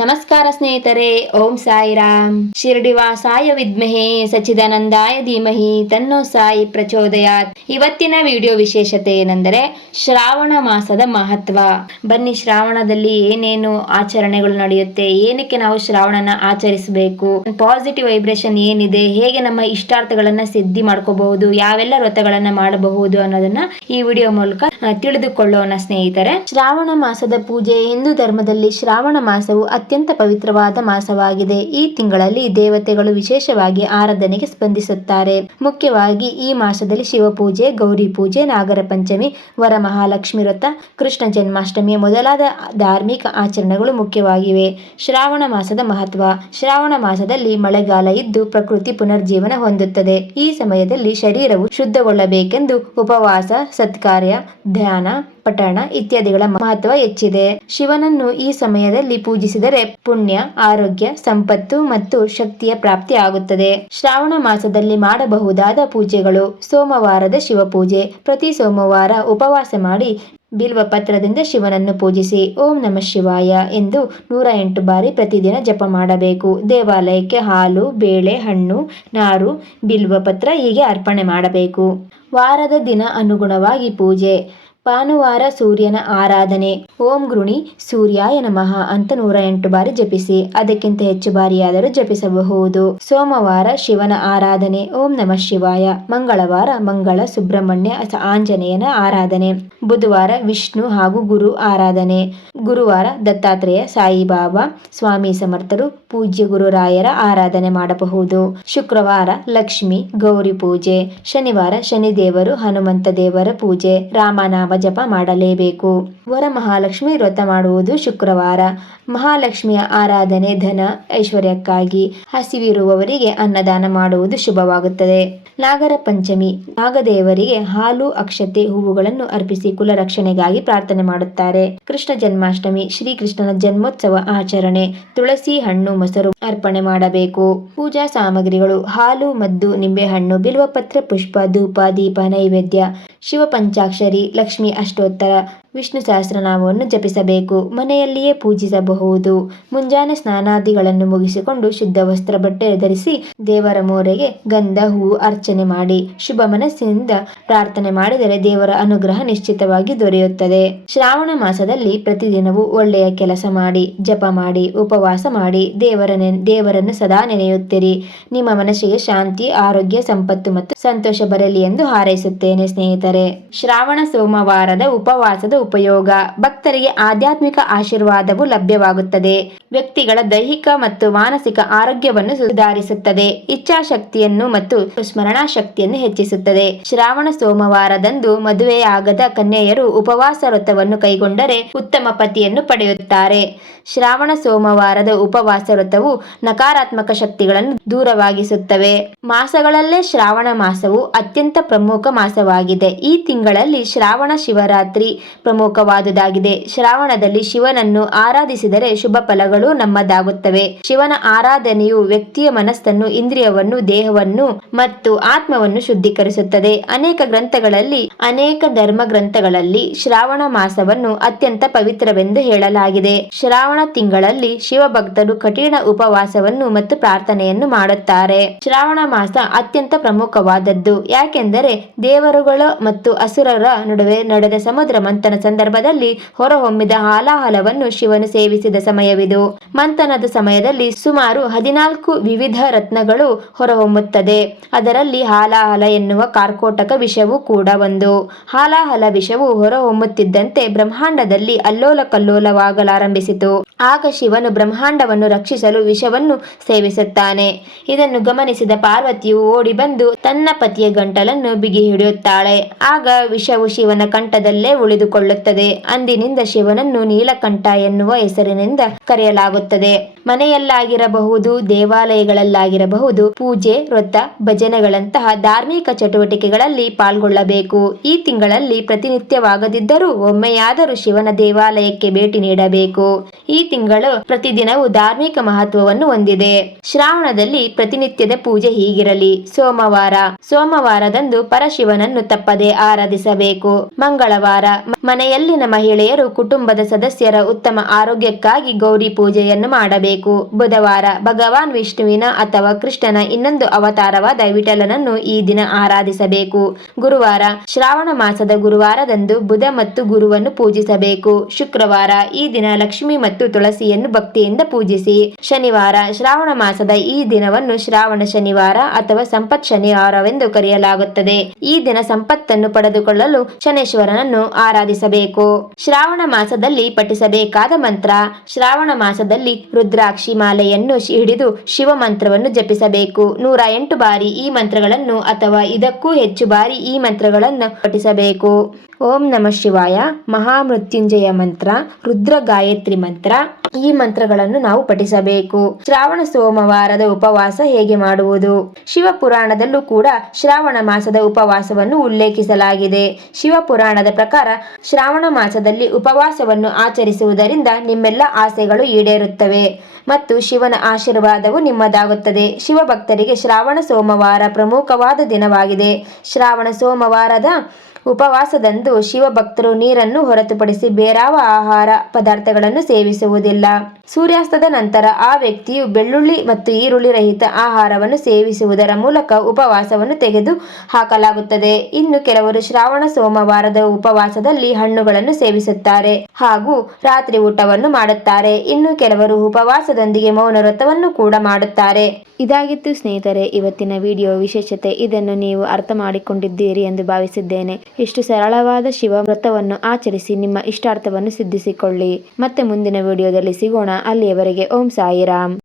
ನಮಸ್ಕಾರ ಸ್ನೇಹಿತರೆ, ಓಂ ಸಾಯಿರಾಮ್. ಶಿರಡಿವಾಸಾಯ ವಿದ್ಮಹೆ ಸಚಿದಾನಂದಾಯ ಧೀಮಹಿ ತನ್ನೋ ಸಾಯಿ ಪ್ರಚೋದಯಾತ್. ಇವತ್ತಿನ ವಿಡಿಯೋ ವಿಶೇಷತೆ ಏನೆಂದರೆ ಶ್ರಾವಣ ಮಾಸದ ಮಹತ್ವ. ಬನ್ನಿ, ಶ್ರಾವಣದಲ್ಲಿ ಏನೇನು ಆಚರಣೆಗಳು ನಡೆಯುತ್ತೆ, ಏನಕ್ಕೆ ನಾವು ಶ್ರಾವಣನ ಆಚರಿಸಬೇಕು ಪಾಸಿಟಿವ್ ವೈಬ್ರೇಷನ್ ಏನಿದೆ, ಹೇಗೆ ನಮ್ಮ ಇಷ್ಟಾರ್ಥಗಳನ್ನ ಸಿದ್ಧಿ ಮಾಡ್ಕೋಬಹುದು, ಯಾವೆಲ್ಲ ವ್ರತಗಳನ್ನ ಮಾಡಬಹುದು ಅನ್ನೋದನ್ನ ಈ ವಿಡಿಯೋ ಮೂಲಕ ತಿಳಿದುಕೊಳ್ಳೋಣ ಸ್ನೇಹಿತರೆ. ಶ್ರಾವಣ ಮಾಸದ ಪೂಜೆ, ಹಿಂದೂ ಧರ್ಮದಲ್ಲಿ ಶ್ರಾವಣ ಮಾಸವು ಅತ್ಯಂತ ಪವಿತ್ರವಾದ ಮಾಸವಾಗಿದೆ. ಈ ತಿಂಗಳಲ್ಲಿ ದೇವತೆಗಳು ವಿಶೇಷವಾಗಿ ಆರಾಧನೆಗೆ ಸ್ಪಂದಿಸುತ್ತಾರೆ. ಮುಖ್ಯವಾಗಿ ಈ ಮಾಸದಲ್ಲಿ ಶಿವಪೂಜೆ, ಗೌರಿ ಪೂಜೆ, ನಾಗರ ಪಂಚಮಿ, ವರಮಹಾಲಕ್ಷ್ಮಿ ವ್ರತ, ಕೃಷ್ಣ ಜನ್ಮಾಷ್ಟಮಿ ಮೊದಲಾದ ಧಾರ್ಮಿಕ ಆಚರಣೆಗಳು ಮುಖ್ಯವಾಗಿವೆ. ಶ್ರಾವಣ ಮಾಸದ ಮಹತ್ವ. ಶ್ರಾವಣ ಮಾಸದಲ್ಲಿ ಮಳೆಗಾಲ ಇದ್ದು ಪ್ರಕೃತಿ ಪುನರ್ಜೀವನ ಹೊಂದುತ್ತದೆ. ಈ ಸಮಯದಲ್ಲಿ ಶರೀರವು ಶುದ್ಧಗೊಳ್ಳಬೇಕೆಂದು ಉಪವಾಸ, ಸತ್ಕಾರ್ಯ, ಧ್ಯಾನ ಪಠಣ ಇತ್ಯಾದಿಗಳ ಮಹತ್ವ ಹೆಚ್ಚಿದೆ. ಶಿವನನ್ನು ಈ ಸಮಯದಲ್ಲಿ ಪೂಜಿಸಿದರೆ ಪುಣ್ಯ, ಆರೋಗ್ಯ, ಸಂಪತ್ತು ಮತ್ತು ಶಕ್ತಿಯ ಪ್ರಾಪ್ತಿ ಆಗುತ್ತದೆ. ಶ್ರಾವಣ ಮಾಸದಲ್ಲಿ ಮಾಡಬಹುದಾದ ಪೂಜೆಗಳು ಸೋಮವಾರದ ಶಿವಪೂಜೆ. ಪ್ರತಿ ಸೋಮವಾರ ಉಪವಾಸ ಮಾಡಿ ಬಿಲ್ವ ಪತ್ರದಿಂದ ಶಿವನನ್ನು ಪೂಜಿಸಿ ಓಂ ನಮಃ ಶಿವಾಯ ಎಂದು ನೂರ ಎಂಟು ಬಾರಿ ಪ್ರತಿದಿನ ಜಪ ಮಾಡಬೇಕು. ದೇವಾಲಯಕ್ಕೆ ಹಾಲು, ಬೇಳೆ, ಹಣ್ಣು, ನಾರು ಬಿಲ್ವ ಪತ್ರ ಹೀಗೆ ಅರ್ಪಣೆ ಮಾಡಬೇಕು. ವಾರದ ದಿನ ಅನುಗುಣವಾಗಿ ಪೂಜೆ. ಭಾನುವಾರ ಸೂರ್ಯನ ಆರಾಧನೆ. ಓಂ ಗೃಣಿ ಸೂರ್ಯಾಯ ನಮಃ ಅಂತ ನೂರ ಎಂಟು ಬಾರಿ ಜಪಿಸಿ, ಅದಕ್ಕಿಂತ ಹೆಚ್ಚು ಬಾರಿಯಾದರೂ ಜಪಿಸಬಹುದು. ಸೋಮವಾರ ಶಿವನ ಆರಾಧನೆ. ಓಂ ನಮಃ ಶಿವಾಯ. ಮಂಗಳವಾರ ಮಂಗಳ ಸುಬ್ರಹ್ಮಣ್ಯ ಆಂಜನೇಯನ ಆರಾಧನೆ. ಬುಧವಾರ ವಿಷ್ಣು ಹಾಗೂ ಗುರು ಆರಾಧನೆ. ಗುರುವಾರ ದತ್ತಾತ್ರೇಯ ಸಾಯಿಬಾಬಾ ಸ್ವಾಮಿ ಸಮರ್ಥರು ಪೂಜ್ಯ ಗುರುರಾಯರ ಆರಾಧನೆ ಮಾಡಬಹುದು. ಶುಕ್ರವಾರ ಲಕ್ಷ್ಮಿ ಗೌರಿ ಪೂಜೆ. ಶನಿವಾರ ಶನಿದೇವರು ಹನುಮಂತ ದೇವರ ಪೂಜೆ. ರಾಮನಾಮ ಜಪ ಮಾಡಲೇಬೇಕು. ವರ ಮಹಾಲಕ್ಷ್ಮಿ ವ್ರತ ಮಾಡುವುದು ಶುಕ್ರವಾರ. ಮಹಾಲಕ್ಷ್ಮಿಯ ಆರಾಧನೆ ಧನ ಐಶ್ವರ್ಯಕ್ಕಾಗಿ. ಹಸಿವಿರುವವರಿಗೆ ಅನ್ನದಾನ ಮಾಡುವುದು ಶುಭವಾಗುತ್ತದೆ. ನಾಗರ ಪಂಚಮಿ. ನಾಗದೇವರಿಗೆ ಹಾಲು, ಅಕ್ಷತೆ, ಹೂವುಗಳನ್ನು ಅರ್ಪಿಸಿ ಕುಲ ರಕ್ಷಣೆಗಾಗಿ ಪ್ರಾರ್ಥನೆ ಮಾಡುತ್ತಾರೆ. ಕೃಷ್ಣ ಜನ್ಮಾಷ್ಟಮಿ. ಶ್ರೀಕೃಷ್ಣನ ಜನ್ಮೋತ್ಸವ ಆಚರಣೆ. ತುಳಸಿ ಹಣ್ಣು, ಮೊಸರು ಅರ್ಪಣೆ ಮಾಡಬೇಕು. ಪೂಜಾ ಸಾಮಗ್ರಿಗಳು. ಹಾಲು, ಮದ್ದು, ನಿಂಬೆಹಣ್ಣು, ಬಿಲ್ವಪತ್ರ, ಪುಷ್ಪ, ಧೂಪ, ದೀಪ, ನೈವೇದ್ಯ. ಶಿವ ಪಂಚಾಕ್ಷರಿ ಲಕ್ಷ್ಮಿ ಅಷ್ಟೋತ್ತರ ವಿಷ್ಣು ಸಹಸ್ರನಾಮವನ್ನು ಜಪಿಸಬೇಕು, ಮನೆಯಲ್ಲಿಯೇ ಪೂಜಿಸಬಹುದು. ಮುಂಜಾನೆ ಸ್ನಾನಾದಿಗಳನ್ನು ಮುಗಿಸಿಕೊಂಡು ಶುದ್ಧ ವಸ್ತ್ರ ಬಟ್ಟೆ ಧರಿಸಿ ದೇವರ ಮೋರೆಗೆ ಗಂಧ ಹೂ ಅರ್ಚನೆ ಮಾಡಿ, ಶುಭ ಮನಸ್ಸಿನಿಂದ ಪ್ರಾರ್ಥನೆ ಮಾಡಿದರೆ ದೇವರ ಅನುಗ್ರಹ ನಿಶ್ಚಿತವಾಗಿ ದೊರೆಯುತ್ತದೆ. ಶ್ರಾವಣ ಮಾಸದಲ್ಲಿ ಪ್ರತಿದಿನವೂ ಒಳ್ಳೆಯ ಕೆಲಸ ಮಾಡಿ, ಜಪ ಮಾಡಿ, ಉಪವಾಸ ಮಾಡಿ ದೇವರ ನೆನ್- ದೇವರನ್ನು ಸದಾ ನೆನೆಯುತ್ತೀರಿ. ನಿಮ್ಮ ಮನಸ್ಸಿಗೆ ಶಾಂತಿ, ಆರೋಗ್ಯ, ಸಂಪತ್ತು ಮತ್ತು ಸಂತೋಷ ಬರಲಿ ಎಂದು ಹಾರೈಸುತ್ತೇನೆ ಸ್ನೇಹಿತರೆ. ಶ್ರಾವಣ ಸೋಮವಾರದ ಉಪವಾಸದ ಉಪಯೋಗ. ಭಕ್ತರಿಗೆ ಆಧ್ಯಾತ್ಮಿಕ ಆಶೀರ್ವಾದವು ಲಭ್ಯವಾಗುತ್ತದೆ. ವ್ಯಕ್ತಿಗಳ ದೈಹಿಕ ಮತ್ತು ಮಾನಸಿಕ ಆರೋಗ್ಯವನ್ನು ಸುಧಾರಿಸುತ್ತದೆ. ಇಚ್ಛಾಶಕ್ತಿಯನ್ನು ಮತ್ತು ಸ್ಮರಣಾ ಶಕ್ತಿಯನ್ನು ಹೆಚ್ಚಿಸುತ್ತದೆ. ಶ್ರಾವಣ ಸೋಮವಾರದಂದು ಮದುವೆಯಾಗದ ಕನ್ಯೆಯರು ಉಪವಾಸ ವ್ರತವನ್ನು ಕೈಗೊಂಡರೆ ಉತ್ತಮ ಪತಿಯನ್ನು ಪಡೆಯುತ್ತಾರೆ. ಶ್ರಾವಣ ಸೋಮವಾರದ ಉಪವಾಸ ವ್ರತವು ನಕಾರಾತ್ಮಕ ಶಕ್ತಿಗಳನ್ನು ದೂರವಾಗಿಸುತ್ತವೆ. ಮಾಸಗಳಲ್ಲೇ ಶ್ರಾವಣ ಮಾಸವು ಅತ್ಯಂತ ಪ್ರಮುಖ ಮಾಸವಾಗಿದೆ. ಈ ತಿಂಗಳಲ್ಲಿ ಶ್ರಾವಣ ಶಿವರಾತ್ರಿ ಪ್ರಮುಖವಾದುದಾಗಿದೆ. ಶ್ರಾವಣದಲ್ಲಿ ಶಿವನನ್ನು ಆರಾಧಿಸಿದರೆ ಶುಭ ಫಲಗಳು ನಮ್ಮದಾಗುತ್ತವೆ. ಶಿವನ ಆರಾಧನೆಯು ವ್ಯಕ್ತಿಯ ಮನಸ್ಸನ್ನು, ಇಂದ್ರಿಯವನ್ನು, ದೇಹವನ್ನು ಮತ್ತು ಆತ್ಮವನ್ನು ಶುದ್ಧೀಕರಿಸುತ್ತದೆ. ಅನೇಕ ಗ್ರಂಥಗಳಲ್ಲಿ, ಅನೇಕ ಧರ್ಮ ಗ್ರಂಥಗಳಲ್ಲಿ ಶ್ರಾವಣ ಮಾಸವನ್ನು ಅತ್ಯಂತ ಪವಿತ್ರವೆಂದು ಹೇಳಲಾಗಿದೆ. ಶ್ರಾವಣ ತಿಂಗಳಲ್ಲಿ ಶಿವಭಕ್ತರು ಕಠಿಣ ಉಪವಾಸವನ್ನು ಮತ್ತು ಪ್ರಾರ್ಥನೆಯನ್ನು ಮಾಡುತ್ತಾರೆ. ಶ್ರಾವಣ ಮಾಸ ಅತ್ಯಂತ ಪ್ರಮುಖವಾದದ್ದು. ಯಾಕೆಂದರೆ ದೇವರುಗಳ ಮತ್ತು ಅಸುರರ ನಡುವೆ ನಡೆದ ಸಮುದ್ರ ಮಂಥನ ಸಂದರ್ಭದಲ್ಲಿ ಹೊರಹೊಮ್ಮಿದ ಹಾಲಾಹಲವನ್ನು ಶಿವನು ಸೇವಿಸಿದ ಸಮಯವಿದು. ಮಂಥನದ ಸಮಯದಲ್ಲಿ ಸುಮಾರು ಹದಿನಾಲ್ಕು ವಿವಿಧ ರತ್ನಗಳು ಹೊರಹೊಮ್ಮುತ್ತದೆ. ಅದರಲ್ಲಿ ಹಾಲಾಹಲ ಎನ್ನುವ ಕಾರ್ಕೋಟಕ ವಿಷವೂ ಕೂಡ ಒಂದು. ಹಾಲಾಹಲ ವಿಷವು ಹೊರಹೊಮ್ಮುತ್ತಿದ್ದಂತೆ ಬ್ರಹ್ಮಾಂಡದಲ್ಲಿ ಅಲ್ಲೋಲ ಕಲ್ಲೋಲವಾಗಲಾರಂಭಿಸಿತು ಆಗ ಶಿವನು ಬ್ರಹ್ಮಾಂಡವನ್ನು ರಕ್ಷಿಸಲು ವಿಷವನ್ನು ಸೇವಿಸುತ್ತಾನೆ. ಇದನ್ನು ಗಮನಿಸಿದ ಪಾರ್ವತಿಯು ಓಡಿ ಬಂದು ತನ್ನ ಪತಿಯ ಗಂಟಲನ್ನು ಬಿಗಿ ಹಿಡಿಯುತ್ತಾಳೆ ಆಗ ವಿಷವು ಶಿವನ ಕಂಠದಲ್ಲೇ ಉಳಿದುಕೊಳ್ಳುತ್ತದೆ. ಅಂದಿನಿಂದ ಶಿವನನ್ನು ನೀಲಕಂಠ ಎನ್ನುವ ಹೆಸರಿನಿಂದ ಕರೆಯಲಾಗುತ್ತದೆ. ಮನೆಯಲ್ಲಾಗಿರಬಹುದು, ದೇವಾಲಯಗಳಲ್ಲಾಗಿರಬಹುದು, ಪೂಜೆ ವೃತ್ತ ಭಜನೆಗಳಂತಹ ಧಾರ್ಮಿಕ ಚಟುವಟಿಕೆಗಳಲ್ಲಿ ಪಾಲ್ಗೊಳ್ಳಬೇಕು. ಈ ತಿಂಗಳಲ್ಲಿ ಪ್ರತಿನಿತ್ಯವಾಗದಿದ್ದರೂ ಒಮ್ಮೆಯಾದರೂ ಶಿವನ ದೇವಾಲಯಕ್ಕೆ ಭೇಟಿ ನೀಡಬೇಕು. ಈ ತಿಂಗಳು ಪ್ರತಿದಿನವೂ ಧಾರ್ಮಿಕ ಮಹತ್ವವನ್ನು ಹೊಂದಿದೆ. ಶ್ರಾವಣದಲ್ಲಿ ಪ್ರತಿನಿತ್ಯದ ಪೂಜೆ ಹೀಗಿರಲಿ. ಸೋಮವಾರ, ಸೋಮವಾರದಂದು ಪರಶಿವನನ್ನು ತಪ್ಪದೆ ಆರಾಧಿಸಬೇಕು. ಮಂಗಳವಾರ, ಮನೆಯಲ್ಲಿನ ಮಹಿಳೆಯರು ಕುಟುಂಬದ ಸದಸ್ಯರ ಉತ್ತಮ ಆರೋಗ್ಯಕ್ಕಾಗಿ ಗೌರಿ ಪೂಜೆಯನ್ನು ಮಾಡಬೇಕು. ಬುಧವಾರ ಭಗವಾನ್ ವಿಷ್ಣುವಿನ ಅಥವಾ ಕೃಷ್ಣನ ಇನ್ನೊಂದು ಅವತಾರವಾದ ವಿಠಲನನ್ನು ಈ ದಿನ ಆರಾಧಿಸಬೇಕು. ಗುರುವಾರ ಶ್ರಾವಣ ಮಾಸದ ಗುರುವಾರದಂದು ಬುಧ ಮತ್ತು ಗುರುವನ್ನು ಪೂಜಿಸಬೇಕು. ಶುಕ್ರವಾರ ಈ ದಿನ ಲಕ್ಷ್ಮಿ ಮತ್ತು ತುಳಸಿಯನ್ನು ಭಕ್ತಿಯಿಂದ ಪೂಜಿಸಿ. ಶನಿವಾರ ಶ್ರಾವಣ ಮಾಸದ ಈ ದಿನವನ್ನು ಶ್ರಾವಣ ಶನಿವಾರ ಅಥವಾ ಸಂಪತ್ ಶನಿವಾರವೆಂದು ಕರೆಯಲಾಗುತ್ತದೆ. ಈ ದಿನ ಸಂಪತ್ತನ್ನು ಪಡೆದುಕೊಳ್ಳಲು ಶನೇಶ್ವರನನ್ನು ಆರಾಧಿಸಬೇಕು. ಶ್ರಾವಣ ಮಾಸದಲ್ಲಿ ಪಠಿಸಬೇಕಾದ ಮಂತ್ರ, ಶ್ರಾವಣ ಮಾಸದಲ್ಲಿ ರುದ್ರಾಕ್ಷಿ ಮಾಲೆಯನ್ನು ಹಿಡಿದು ಶಿವ ಮಂತ್ರವನ್ನು ಜಪಿಸಬೇಕು. ನೂರ ಎಂಟು ಬಾರಿ ಈ ಮಂತ್ರಗಳನ್ನು ಅಥವಾ ಇದಕ್ಕೂ ಹೆಚ್ಚು ಬಾರಿ ಈ ಮಂತ್ರಗಳನ್ನು ಪಠಿಸಬೇಕು. ಓಂ ನಮಃ ಶಿವಾಯ. ಮಹಾಮೃತ್ಯುಂಜಯ ಮಂತ್ರ. ರುದ್ರ ಗಾಯತ್ರಿ ಮಂತ್ರ. ಈ ಮಂತ್ರಗಳನ್ನು ನಾವು ಪಠಿಸಬೇಕು. ಶ್ರಾವಣ ಸೋಮವಾರದ ಉಪವಾಸ ಹೇಗೆ ಮಾಡುವುದು? ಶಿವಪುರಾಣದಲ್ಲೂ ಕೂಡ ಶ್ರಾವಣ ಮಾಸದ ಉಪವಾಸವನ್ನು ಉಲ್ಲೇಖಿಸಲಾಗಿದೆ. ಶಿವಪುರಾಣದ ಪ್ರಕಾರ ಶ್ರಾವಣ ಮಾಸದಲ್ಲಿ ಉಪವಾಸವನ್ನು ಆಚರಿಸುವುದರಿಂದ ನಿಮ್ಮೆಲ್ಲ ಆಸೆಗಳು ಈಡೇರುತ್ತವೆ ಮತ್ತು ಶಿವನ ಆಶೀರ್ವಾದವು ನಿಮ್ಮದಾಗುತ್ತದೆ. ಶಿವಭಕ್ತರಿಗೆ ಶ್ರಾವಣ ಸೋಮವಾರ ಪ್ರಮುಖವಾದ ದಿನವಾಗಿದೆ. ಶ್ರಾವಣ ಸೋಮವಾರದ ಉಪವಾಸದಂದು ಶಿವಭಕ್ತರು ನೀರನ್ನು ಹೊರತುಪಡಿಸಿ ಬೇರಾವ ಆಹಾರ ಪದಾರ್ಥಗಳನ್ನು ಸೇವಿಸುವುದಿಲ್ಲ. ಸೂರ್ಯಾಸ್ತದ ನಂತರ ಆ ವ್ಯಕ್ತಿಯು ಬೆಳ್ಳುಳ್ಳಿ ಮತ್ತು ಈರುಳ್ಳಿ ರಹಿತ ಆಹಾರವನ್ನು ಸೇವಿಸುವುದರ ಮೂಲಕ ಉಪವಾಸವನ್ನು ತೆಗೆದು ಹಾಕಲಾಗುತ್ತದೆ. ಇನ್ನು ಕೆಲವರು ಶ್ರಾವಣ ಸೋಮವಾರದ ಉಪವಾಸದಲ್ಲಿ ಹಣ್ಣುಗಳನ್ನು ಸೇವಿಸುತ್ತಾರೆ ಹಾಗೂ ರಾತ್ರಿ ಊಟವನ್ನು ಮಾಡುತ್ತಾರೆ. ಇನ್ನು ಕೆಲವರು ಉಪವಾಸದೊಂದಿಗೆ ಮೌನ ವ್ರತವನ್ನು ಕೂಡ ಮಾಡುತ್ತಾರೆ. ಇದಾಗಿತ್ತು ಸ್ನೇಹಿತರೆ, ಇವತ್ತಿನ ವಿಡಿಯೋ ವಿಶೇಷತೆ ಇದನ್ನು ನೀವು ಅರ್ಥ ಮಾಡಿಕೊಂಡಿದ್ದೀರಿ ಎಂದು ಭಾವಿಸಿದ್ದೇನೆ. ಇಷ್ಟು ಸರಳವಾದ ಶಿವ ವ್ರತವನ್ನು ಆಚರಿಸಿ ನಿಮ್ಮ ಇಷ್ಟಾರ್ಥವನ್ನು ಸಿದ್ಧಿಸಿಕೊಳ್ಳಿ. ಮತ್ತೆ ಮುಂದಿನ ವಿಡಿಯೋದಲ್ಲಿ ಸಿಗೋಣ. ಅಲ್ಲಿಯವರೆಗೆ ಓಂ ಸಾಯಿರಾಮ್.